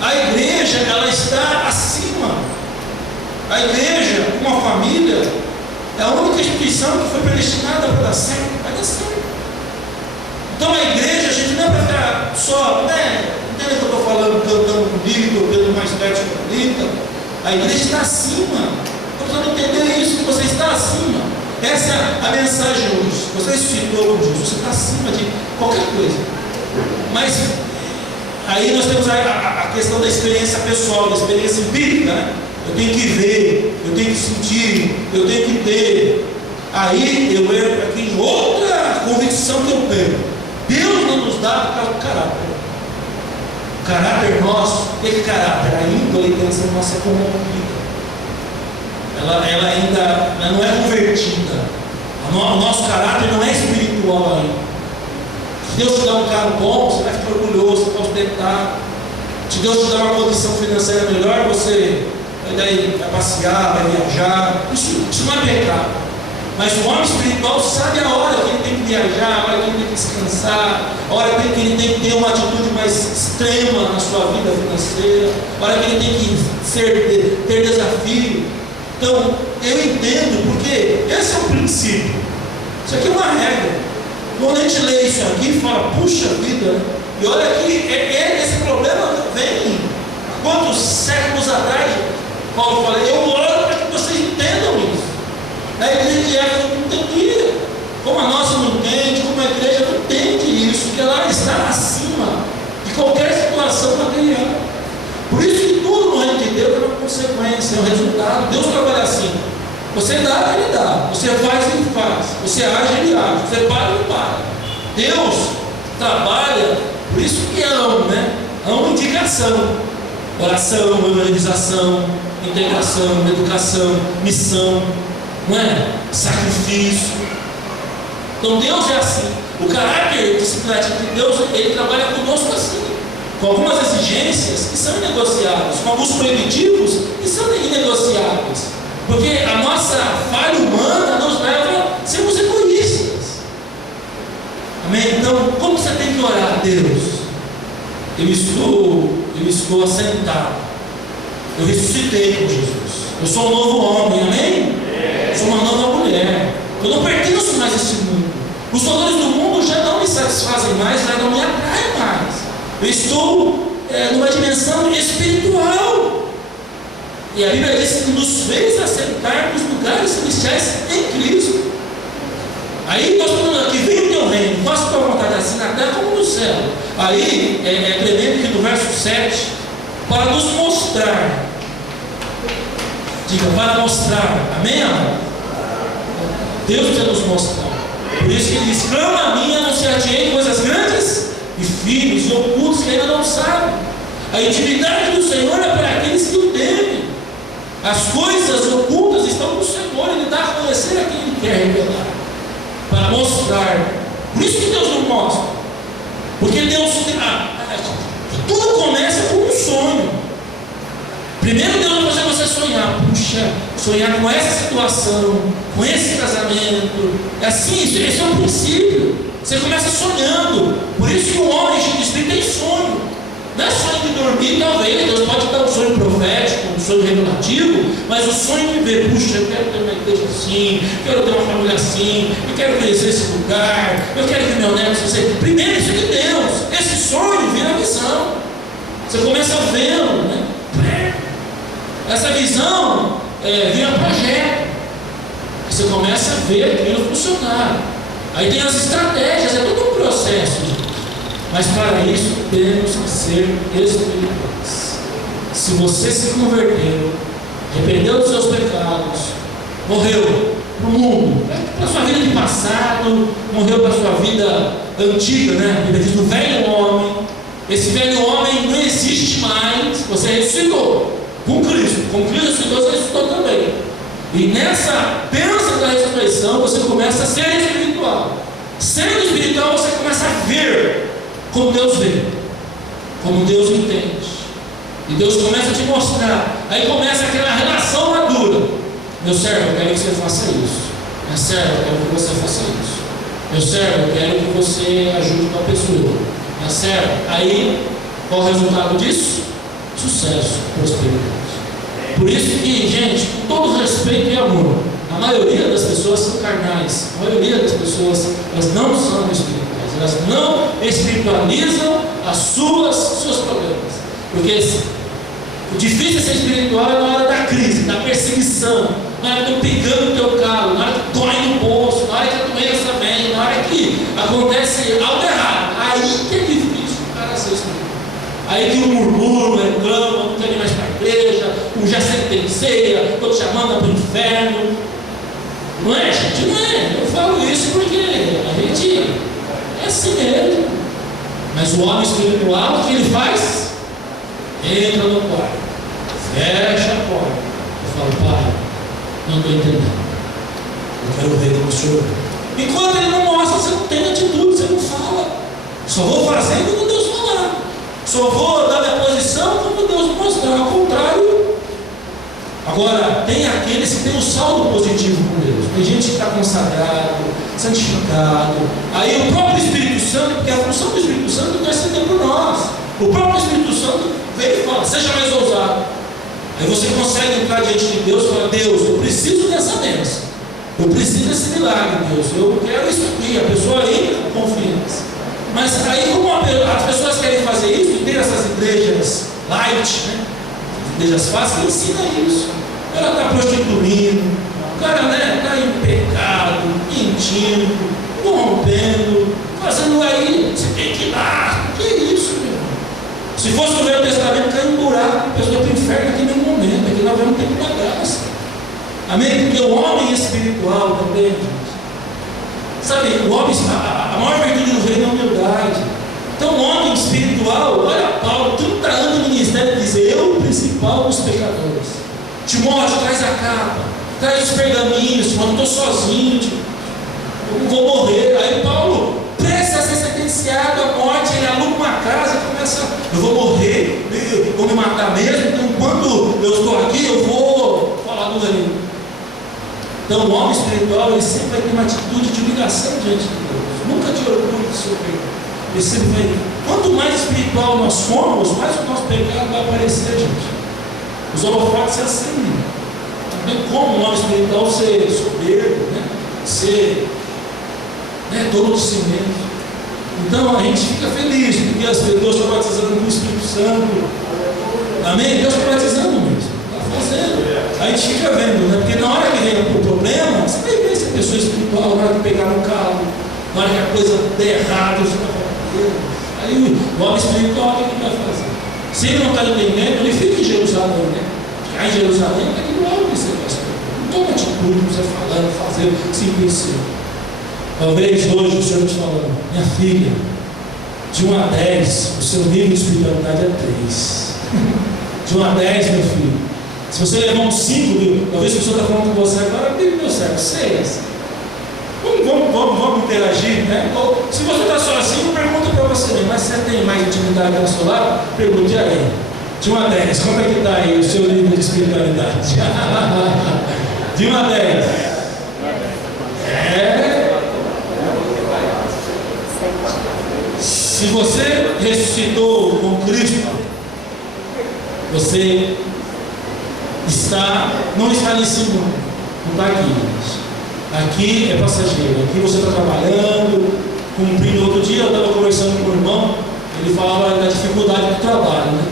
A igreja, ela está acima. A igreja, uma família, é a única instituição que foi predestinada para dar certo. Vai dar certo. Então a igreja, a gente não é para ficar só, entende o que eu estou falando, cantando bonito, tendo mais perto bonita. A igreja está acima. Nós precisamos entender isso, que você está acima. Essa é a mensagem hoje. Você ressuscitou com Jesus, você está acima de qualquer coisa. Mas aí nós temos a questão da experiência pessoal, da experiência empírica, né? Eu tenho que ver, eu tenho que sentir, eu tenho que ter. Aí eu entro aqui em outra convicção que eu tenho. Deus não nos dá por causa do caráter. O caráter nosso, o que é caráter? A índole nossa é corrompida. Ela ainda não é convertida. O nosso caráter não é espiritual ainda. Se Deus te dá um carro bom, você vai ficar orgulhoso, você vai ostentar. Se Deus te dá uma condição financeira melhor, você vai passear, vai viajar. Isso não é pecado. Mas o homem espiritual sabe a hora que ele tem que viajar, a hora que ele tem que descansar, a hora que ele tem que ter uma atitude mais extrema na sua vida financeira, a hora que ele tem que ter desafio. Então, eu entendo, porque esse é o princípio. Isso aqui é uma regra. Quando a gente lê isso aqui e fala, puxa vida, e olha aqui, esse problema vem há quantos séculos atrás. Paulo fala, eu oro para que vocês entendam isso. A igreja de Éfeso não entendia, como a nossa não entende, como a igreja não entende isso, que ela está acima de qualquer situação material. Por isso que tudo no reino de Deus é uma consequência, é um resultado. Deus trabalha assim. Você dá, ele dá. Você faz, ele faz. Você age, ele age. Você para, ele para. Deus trabalha, por isso que amo, né? Amo indicação, oração, evangelização, integração, educação, missão, não é? Sacrifício. Então Deus é assim. O caráter disciplinativo de Deus, ele trabalha conosco assim, com algumas exigências que são inegociáveis, com alguns proibitivos que são inegociáveis, porque a nossa falha humana nos leva a sermos egoístas. Amém? Então, como você tem que orar? Deus, eu estou assentado, eu ressuscitei com Jesus, eu sou um novo homem, amém? Eu sou uma nova mulher, eu não pertenço mais a esse mundo, os valores do mundo já não me satisfazem mais, já não me atraem mais. Eu estou numa dimensão espiritual. E a Bíblia diz que nos fez assentar nos lugares celestiais em Cristo. Aí nós falamos aqui, vem o teu reino, faça a tua vontade, assim na terra como no céu. Aí é tremendo que no verso 7, para nos mostrar, diga, para mostrar, amém, amor? Deus precisa nos mostrar. Por isso que ele diz, clama a mim, anunciar-te-ei coisas grandes e firmes e ocultos que ainda não sabem. A intimidade do Senhor é para aqueles que o temem. As coisas ocultas estão no Senhor, Ele dá a conhecer a quem Ele quer revelar, para mostrar. Por isso que Deus não mostra, porque Deus, tudo começa com um sonho. Primeiro Deus vai fazer você sonhar, puxa, sonhar com essa situação, com esse casamento. É assim, esse é o princípio. Você começa sonhando. Por isso que o homem cheio de espírito tem sonho. Não é sonho de dormir, talvez. Deus pode dar um sonho profético, um sonho revelativo, mas o sonho de ver, puxa, eu quero ter uma igreja assim, quero ter uma família assim, eu quero conhecer esse lugar, eu quero que meu neto seja. Primeiro, isso é de Deus. Esse sonho vira visão. Você começa a vê-lo, né? Essa visão vira projeto. Você começa a ver aquilo funcionar. Aí tem as estratégias, é todo um processo. Mas para isso temos que ser espirituais. Se você se converteu, arrependeu dos seus pecados, morreu para o mundo, para a sua vida de passado, morreu para a sua vida antiga, né? A Bíblia diz do velho homem. Esse velho homem não existe mais. Você ressuscitou com Cristo. Com Cristo ressuscitou, você ressuscitou também. E nessa bênção da ressurreição, você começa a ser espiritual. Sendo espiritual, você começa a ver como Deus vê, como Deus entende. E Deus começa a te mostrar. Aí começa aquela relação madura. Meu servo, eu quero que você faça isso. Minha serva, eu quero que você faça isso. Meu servo, eu quero que você ajude uma pessoa. Minha serva. Aí, qual o resultado disso? Sucesso, prosperidade. Por isso que, gente, com todo respeito e amor, a maioria das pessoas são carnais. A maioria das pessoas, elas não são espirituais. Elas não espiritualizam os seus problemas. Porque o difícil é ser espiritual é na hora da crise, da perseguição, na hora que estão pegando o teu calo, na hora que dói no bolso, na hora que a doença vem, na hora que acontece algo errado. Aí que é difícil o cara ser espiritual. Aí que o murmúrio, reclama, não quer ir mais para a igreja, um já sentencia, estou te chamando para o inferno. Não é, gente? Não é. Eu falo isso porque a gente é assim mesmo. Mas o homem espiritual, o que ele faz? Entra no quarto, fecha a porta. Eu falo, pai, não estou entendendo. Eu quero ver como o senhor. Enquanto ele não mostra, você não tem atitude, você não fala. Só vou fazendo como Deus falar. Só vou dar minha posição como Deus mostrar. Ao contrário. Agora, tem aqueles que têm um saldo positivo com Deus. Tem gente que está consagrado, santificado. Aí o próprio Espírito Santo, porque a função do Espírito Santo não é interceder por nós. O próprio Espírito Santo veio e fala, seja mais ousado. Aí você consegue entrar diante de Deus e falar, Deus, eu preciso dessa bênção. Eu preciso desse milagre, Deus. Eu quero isso aqui. A pessoa entra com confiança. Mas aí como as pessoas querem fazer isso, tem essas igrejas light, né? Igrejas fáceis, ensina isso. Ela está prostituindo, o cara está em pecado, mentindo, corrompendo, fazendo aí, você tem que ir lá. Que isso, meu irmão? Se fosse o Velho Testamento, cai um buraco, a pessoa para o inferno aqui no momento, aqui nós vamos ter que dar graça. Amém? Porque o homem espiritual também, gente. Sabe, o homem, a maior virtude do reino é a humildade. Então, o homem espiritual, olha Paulo, 30 anos de ministério, diz: eu, o principal dos pecadores. Timóteo, traz a capa, traz os pergaminhos, Timóteo, estou sozinho, eu não vou morrer. Aí Paulo, prestes a ser sentenciado à morte, ele aluga uma casa e começa: eu vou morrer, eu vou me matar mesmo, então enquanto eu estou aqui, eu vou falar do reino. Então, o homem espiritual, ele sempre vai ter uma atitude de humilhação diante de Deus, nunca de orgulho do seu pecado. Ele sempre vai. Quanto mais espiritual nós formos, mais o nosso pecado vai aparecer, gente. Os holofotes é assim. Não tem como um homem espiritual ser soberbo, né? Ser dono de si mesmo. Então a gente fica feliz, porque Deus está batizando com o Espírito Santo. Amém? Deus está batizando mesmo. Está fazendo. A gente fica vendo, né? Porque na hora que vem o problema, você vai ver se a pessoa espiritual, na hora de pegar no carro, na hora que a coisa der errado, você vai falar: aí o homem espiritual, o que ele vai fazer? Se ele não está entendendo, ele fica em Jerusalém, né? Ficar em Jerusalém é igual que você faz. Não toma atitude, você falando, fazendo, se conhecer. Talvez hoje o Senhor te falando: minha filha, de 1 a 10, o seu nível de espiritualidade é 3. De 1 a 10, meu filho. Se você levar um 5, talvez o Senhor está falando com você agora, meu certo, 6. Vamos interagir, né? Ou, se você está sozinho, pergunta para você mesmo. Mas se você tem mais intimidade ao seu lado, pergunte a ele. De 1 a 10, como é que está aí o seu nível de espiritualidade? De 1 a 10. Se você ressuscitou com Cristo, você não está nesse mundo, não está aqui. Aqui é passageiro, aqui você está trabalhando, cumprindo. Outro dia eu estava conversando com o irmão, ele falava da dificuldade do trabalho, né?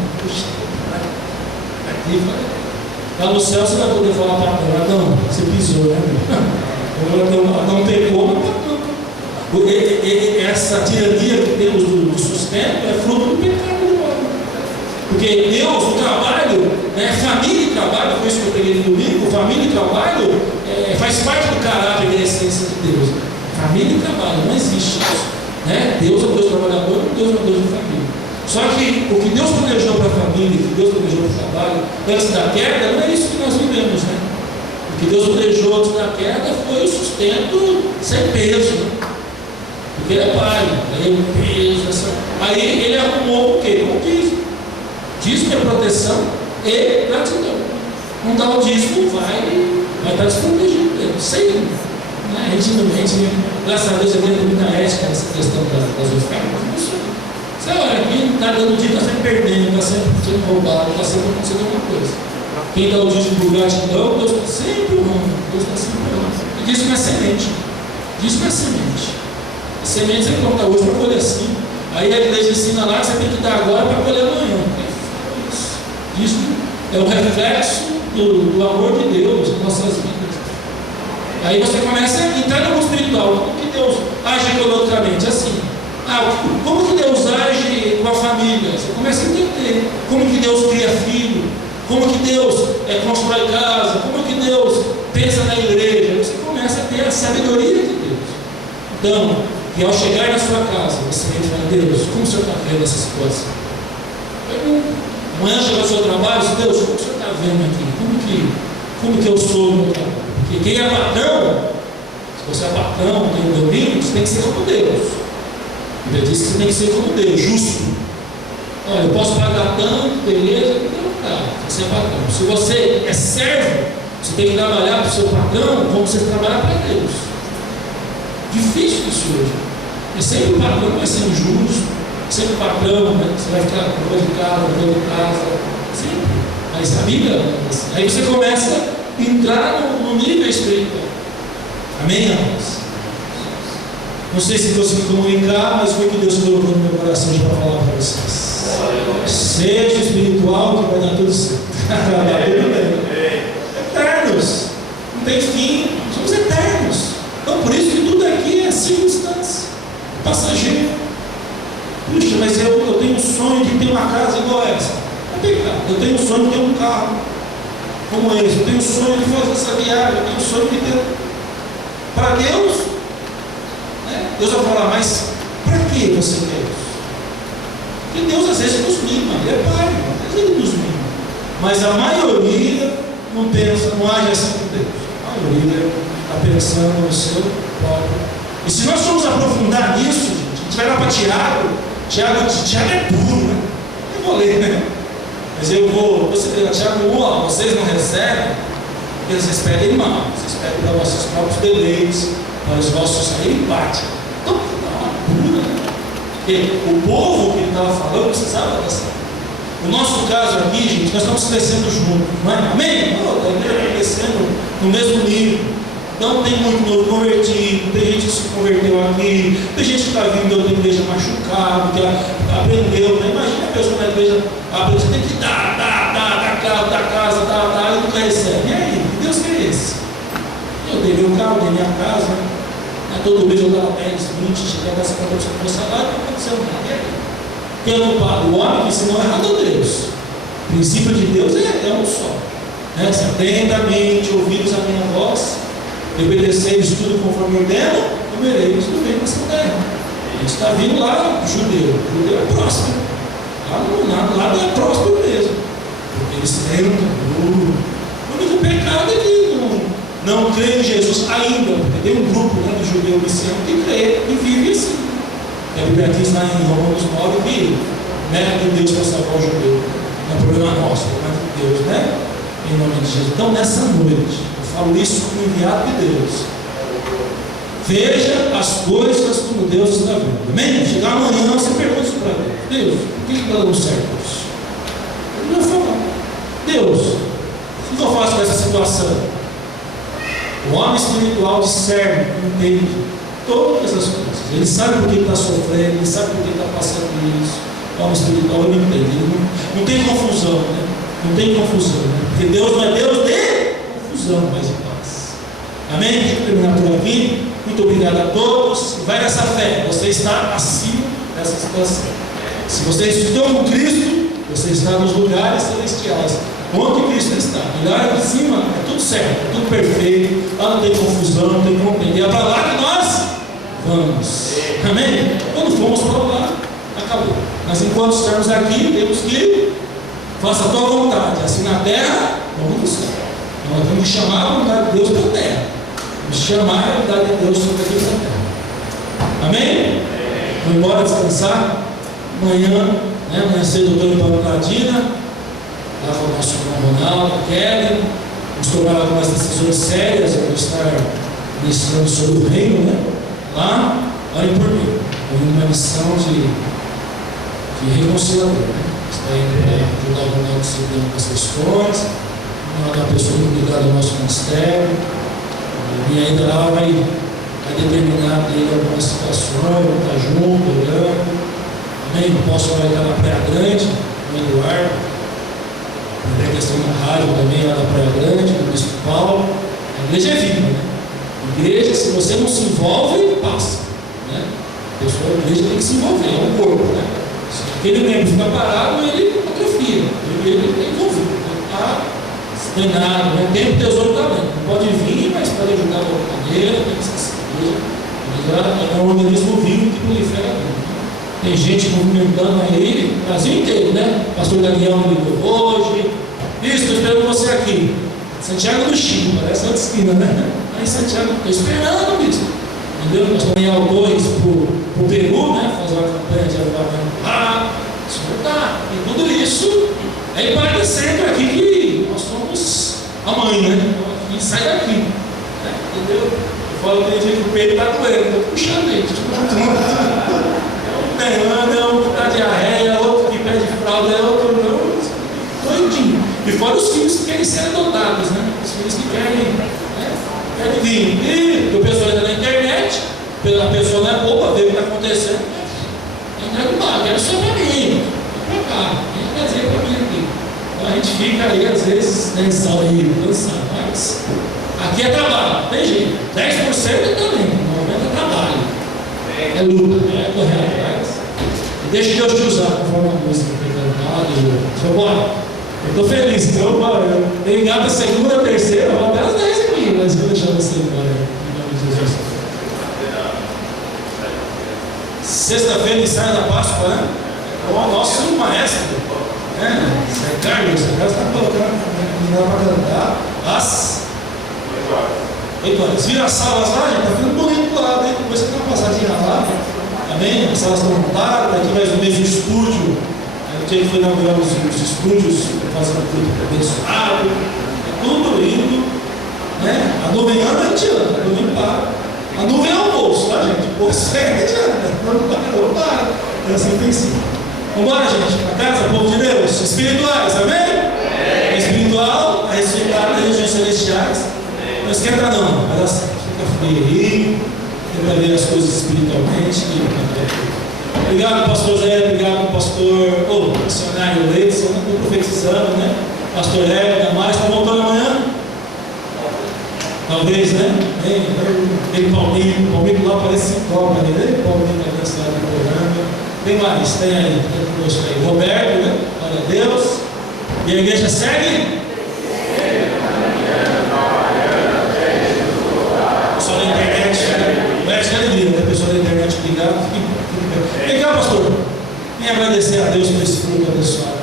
Aqui, lá no céu você vai poder falar para Adão, você pisou, né? Adão pecou, mas essa tirania que temos do sustento é fruto do pecado do homem. Porque Deus, o trabalho, família e trabalho, foi isso que eu peguei no domingo, família e trabalho faz parte do caráter da essência de Deus. Família e trabalho, não existe isso. Deus é um Deus trabalhador, Deus é um Deus de família. Só que o que Deus planejou para a família, o que Deus planejou para o trabalho, antes da queda, não é isso que nós vivemos, né? O que Deus planejou antes da queda foi o sustento sem peso, porque Ele é pai, aí o peso, aí Ele arrumou o quê? O dízimo. Dízimo é proteção e gratidão. Não dá o dízimo, vai estar desprotegido dele, sempre. A gente, graças a Deus, eu tenho muita ética nessa questão das ofertas. Você olha, quem está dando dízimo está sempre perdendo, está sempre sendo roubado, está sempre acontecendo alguma coisa. Quem dá o dízimo por gratidão, Deus está sempre honrando, Deus está sempre honrando. E dízimo é semente. Dízimo é semente. A semente você planta hoje para colher assim. Aí a igreja ensina lá que você tem que dar agora para colher amanhã. Dízimo é o reflexo do amor de Deus em nossas vidas. Aí você começa a entrar no mundo espiritual. Como que Deus age economicamente? Assim. Como que Deus age com a família? Você começa a entender. Como que Deus cria filho? Como que Deus constrói casa? Como que Deus pensa na igreja? Você começa a ter a sabedoria de Deus. Então, e ao chegar na sua casa, você fala: Deus, como o Senhor está vendo essa situação? Amanhã chega o seu trabalho, Deus, como o Senhor está vendo aqui? Como que eu sou no meu trabalho? Porque quem é patrão, se você é patrão, tem um domínio, você tem que ser como Deus. Ele disse que você tem que ser como Deus, justo. Olha, eu posso pagar tanto, beleza, não, cara, você é patrão. Se você é servo, você tem que trabalhar para o seu patrão como você trabalhar para Deus. Difícil isso hoje. E sempre o patrão vai ser injusto, sempre o patrão, você vai ficar com dor de casa, sempre. Mas a Bíblia, aí você começa a entrar no nível espiritual. Amém, amados? Não sei se consegui comunicar, mas foi o que Deus colocou no meu coração para falar para vocês. Seja espiritual que vai dar tudo certo. Eternos. Não tem fim. Somos eternos. Então por isso que tudo aqui é circunstância. Passageiro. Puxa, mas eu tenho um sonho de ter uma casa igual essa. Não tem cara. Eu tenho um sonho de ter um carro como esse. Eu tenho um sonho de fazer essa viagem. Eu tenho um sonho de ter. Para Deus, Deus vai falar: mas para que você quer isso? Porque Deus às vezes nos mima, Ele é pai, às vezes Ele nos mima. Mas a maioria não pensa, não age assim com Deus. A maioria está pensando no seu próprio. E se nós formos aprofundar nisso, gente, a gente vai lá para Tiago é puro, né? Eu vou ler, né? Mas você lê Tiago 1, vocês não recebem, porque vocês pedem mal, vocês pedem para vossos próprios deleites, para os vossos embates. Então, dá uma pura, né? Porque o povo que ele estava falando precisava dessa. No nosso caso aqui, gente, nós estamos crescendo juntos, não é? Amém? A igreja está crescendo no mesmo nível. Então tem muito novo convertido, tem gente que se converteu aqui, tem gente que está vindo de outra igreja machucado, que aprendeu, né? Imagina a pessoa na igreja, você tem que dar casa, e nunca recebe. E aí, que Deus que é esse? Eu dei meu carro, dei minha casa, todo mês eu dava 10, 20, chegava essa conversa com o meu salário, não aconteceu nada. E aí? Quem não paga? O homem que ensinou errado a Deus. O princípio de Deus é um só. Se atentamente ouvidos a minha voz, e obedeceres tudo conforme ordeno, comereis do bem dessa terra. A gente está vindo lá, judeu é próspero. Lá não é próspero mesmo. Porque eles tentam. O único pecado é que não crê em Jesus ainda. Porque tem um grupo de judeu messiânico que crê e vive assim. A Bíblia diz lá em Romanos 9 que o mérito de Deus para salvar o judeu. Não é problema nosso, é problema de Deus, né? Em nome de Jesus. Então, nessa noite, eu falo isso como enviado de Deus. Veja as coisas como Deus está vendo. Amém? Chegar amanhã, você pergunta isso para Deus. Deus, por que está dando certo isso? Ele vai falar. Deus, o que eu faço com essa situação? O homem espiritual discerne, entende todas as coisas. Ele sabe por que está sofrendo, ele sabe por que está passando por isso. O homem espiritual ele entende. Ele não tem confusão, né? Não tem confusão, né? Porque Deus não é Deus de confusão, mas de paz. Amém? Deixa eu terminar por aqui. Muito obrigado a todos. Vai nessa fé. Você está acima dessa situação. Se você estudou com Cristo, você está nos lugares celestiais. Onde Cristo está? E lá em cima é tudo certo, é tudo perfeito. Lá não tem confusão, não tem compreender. É para lá que nós vamos. Amém? Quando fomos para lá, acabou. Mas enquanto estamos aqui, temos que faça a tua vontade, assim na terra, como no céu. Nós temos que chamar a vontade de Deus para a terra. Temos que chamar a vontade de Deus sobre aqui na terra. Amém? Vamos embora descansar. Amanhã, amanhã cedo eu estou indo para a Cadina, lá com o nosso irmão Ronaldo, Kelly. Vamos tomar algumas decisões sérias. Eu vou estar ministrando sobre o reino, né? Lá, olhem por mim. Uma missão de reconciliador, né? Está indo para ajudar o Ronaldo a se lidar com as questões, uma pessoa muito ligada ao nosso ministério, e ainda lá vai determinar dele algumas situações, vou estar junto, orando. Amém? O apóstolo vai estar na Praia Grande, no Eduardo, tem a questão da rádio também lá na Praia Grande, no Bispo Paulo. A igreja é vida, né? A igreja, se você não se envolve, passa, né? A igreja tem que se envolver, é um corpo, né? Se aquele membro ficar parado, ele atrofia, ele tem envolvido, ele está treinado, né? Tem o tesouro também, não pode vir, mas pode ajudar de outra maneira, tem que esquecer. A igreja é um organismo vivo que prolifera tudo. Tem gente movimentando aí, o Brasil inteiro, né? Pastor Daniel me ligou hoje. Isso, estou esperando você aqui. Santiago do Chile, parece outra esquina, né? Aí Santiago, estou esperando isso. Entendeu? Pastor Daniel 2 para o Peru, né? Fazer uma campanha de avivamento. Escutar. E tudo isso é parecendo aqui que nós somos a mãe, né? Então aqui sai daqui. Né? Entendeu? Eu falo que tem gente que o peito está doendo, estou puxando ele. Um que está diarreia, outro que pede fralda, outro não, doidinho. E fora os filhos que querem ser adotados, né? Os filhos que querem vir. E o pessoal entra na internet, a pessoa não é boba, vê o que está acontecendo. Não, quero só para mim, para cá, vem trazer para mim aqui. Então a gente fica aí, às vezes, nessa aí, cansado, mas aqui é trabalho, tem jeito. 10% é talento, 90% é trabalho. É luta, é correr atrás. E deixa Deus te usar, conforme a música que foi cantada. Só bora. Eu estou feliz, então bora. Eu tenho ligado a segunda, a terceira, vou até as 10 aqui, mas vou deixar você embora. Em nome de Jesus. Sexta-feira, ensaio da Páscoa, né? O nosso maestro, né? Zé Carlos, está colocando a menina para cantar às 8 horas. Vira as salas lá, gente, está ficando bonito do lado, hein? Depois você dá uma passadinha lá, amém? As salas estão montadas, aqui mais um mês de estúdio. A gente foi inaugurar os estúdios, fazendo tudo abençoado, tudo indo, né? A nuvem anda, a gente anda, a nuvem para. A nuvem é o bolso, tá, gente? O bolso é a gente anda, não para. É assim que tem sido. Vambora, gente, para casa, povo de Deus, espirituais, amém? Espiritual, a ressuscitar das regiões celestiais. Não esquenta não, vai dar certo. Fica frio aí, tenta ver as coisas espiritualmente. Obrigado, pastor Zé, obrigado, pastor, missionário Leite, eu estou profetizando, né? Pastor Hélio, mais, está voltando amanhã? Talvez, né? Tem Palmito lá parece cobra, né? Palmito da cidade do programa. Tem mais, tem aí, Roberto, né? Glória a Deus. E a igreja segue? Pessoal da internet, mexe na alegria, né? Pessoal da internet ligado. Vem cá, pastor. Vem agradecer a Deus por esse fruto abençoado.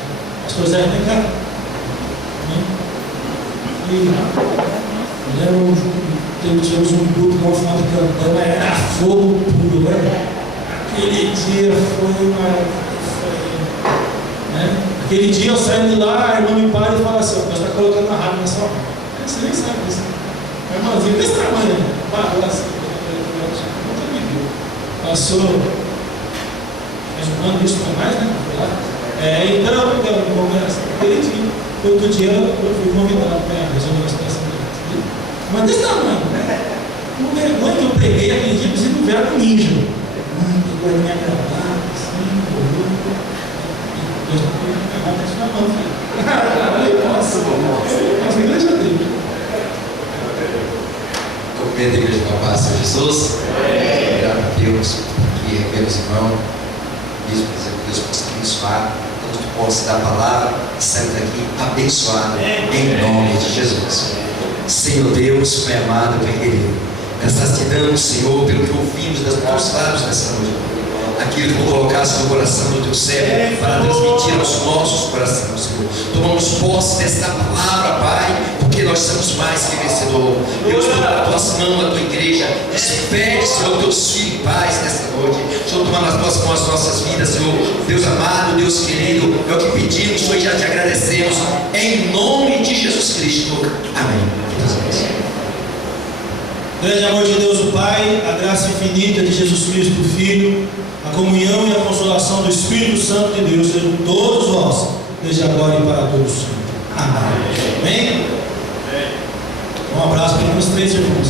Pastor Zé, vem cá. Tivemos um culto no final de campanha, era fogo puro, né? Aquele dia foi né? Aquele dia eu saio de lá, a irmã me para e fala assim: Deus está colocando a rádio na sua mão. Você nem sabe disso. A irmãzinha desse tamanho, parou assim. passou mais um ano, isso não mais, né? Então, aquele dia, outro dia eu fui convidado para resolver uma situação dele. Mas desse tamanho, né? Com vergonha que eu peguei aquele dia, preciso do verbo ninja. Pegou a minha gravata, assim, Deus está com a gravata na sua mão, filho. Nossa, a igreja dele. Cumprimento a igreja com a paz, Senhor Jesus. Obrigado a Deus, que meus irmãos, mesmo que Deus possa abençoar, todos que possam dar a palavra, saímos daqui abençoados, em nome de Jesus. Senhor Deus, Pai amado, Pai querido, graças te damos, Senhor, pelo que ouvimos das tuas lábios nessa noite. Aquilo que tu colocaste no coração do teu servo para transmitir aos nossos corações, Senhor. Tomamos posse desta palavra, Pai, porque nós somos mais que vencedor. Deus, toma nas tuas mãos a tua igreja, despede, Senhor, teus filhos, pais, nesta noite. Senhor, toma nas tuas mãos as nossas vidas, Senhor. Deus amado, Deus querido, é o que pedimos, Senhor, e já te agradecemos, em nome de Jesus Cristo. Amém. Deus abençoe. Grande amor de Deus o Pai, a graça infinita de Jesus Cristo o Filho, a comunhão e a consolação do Espírito Santo de Deus sejam com todos vós, desde agora e para todos sempre. Amém. Amém? Um abraço para os 3 irmãos.